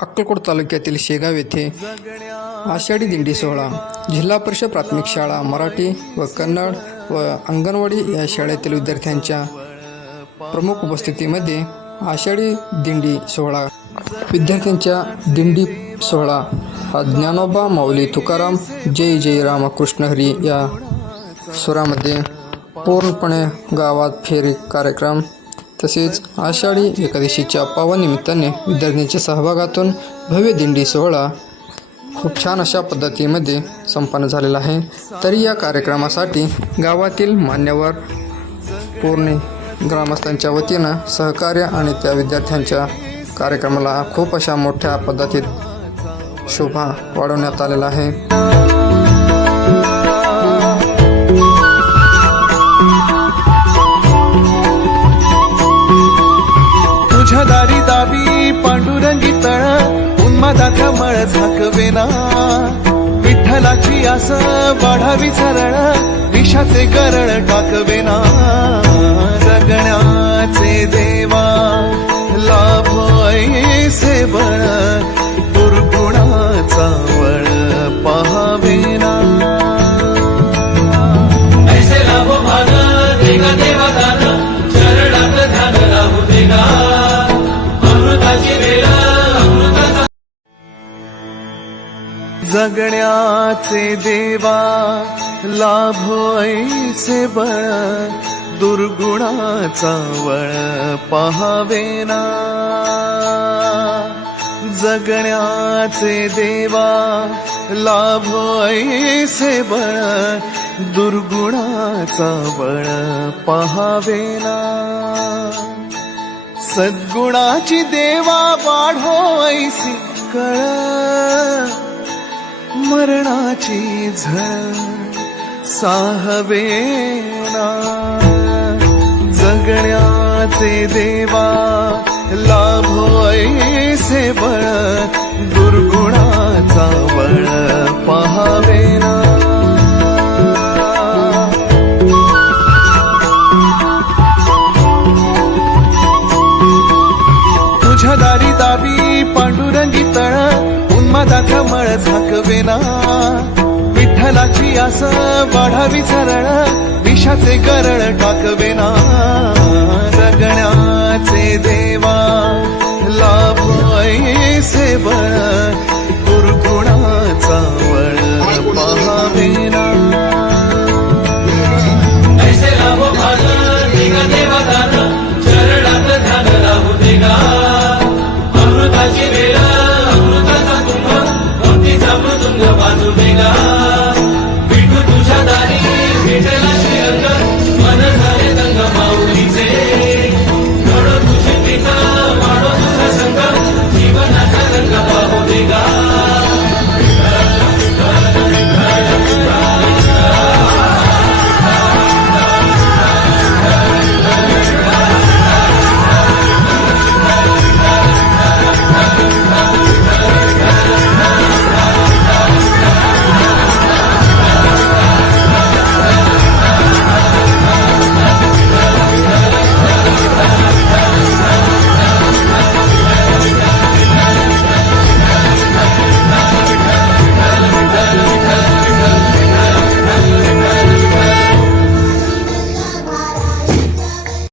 अक्कलकोट तालुक्यातील शेगाव येथे आषाढी दिंडी सोहळा जिल्हा परिषद प्राथमिक शाळा मराठी व कन्नड व अंगणवाडी या शाळेतील विद्यार्थ्यांच्या प्रमुख उपस्थितीमध्ये आषाढी दिंडी सोहळा विद्यार्थ्यांच्या दिंडी सोहळा हा ज्ञानोबा माऊली तुकाराम जय जय रामकृष्ण हरी या स्वरामध्ये पूर्णपणे गावात फेरी कार्यक्रम तसेच आषाढी एकादशीच्या पावन निमित्ताने विद्यार्थ्यांच्या सहभागातून भव्य दिंडी सोहळा खूप छान अशा पद्धतीमध्ये संपन्न झालेला आहे। तरी या कार्यक्रमासाठी गावातील मान्यवर पूर्ण ग्रामस्थांच्या वतीनं सहकार्य आणि त्या विद्यार्थ्यांच्या कार्यक्रमाला खूप अशा मोठ्या पद्धतीत शोभा वाढवण्यात आलेला आहे। तुझ्या दारी दावी पांडुरंगी तळ उन्मादाचा मळ झाकवेना विठ्ठलाची आस वाढावी सरळ विषाचे गरळ टाकवेना जगण्याचे देवा लाभ ऐसे बळ दुर्गुणाचा वळ पहावेना ऐसे लाभ भाग देगा देवा दान शरणात ध्यान राहू देगा जगण्याचे देवा लाभ ऐसे बळ दुर्गुणाचा वळ पहावेना जगण्याचे देवा लाभ ऐसे बळ दुर्गुणाचा बळ पहावेना सद्गुणाची देवा वाढो ऐसी कळ मरणाची झळ साहवेना जगण्याचे देवा लाभो ऐसे बळ दुर्गुणाचा बळ पहावेना तुझ्या दारी दावी पांडुरंगी तळ उन्मादाचा मळ झाकवेना विठ्ठलाची आस वाढावी सरळ विषाचे गरळ टाकवेना जगण्याचे देवा लाभ ऐसे बळ दुर्गुणाचा वळ पहावेना ऐसे लाभ भाग देगा देवा दान शरणात ध्यान राहू देगा अमृताची वेळ अमृताचा कुंभ भक्तीचा मृदुंग वाजू देगा।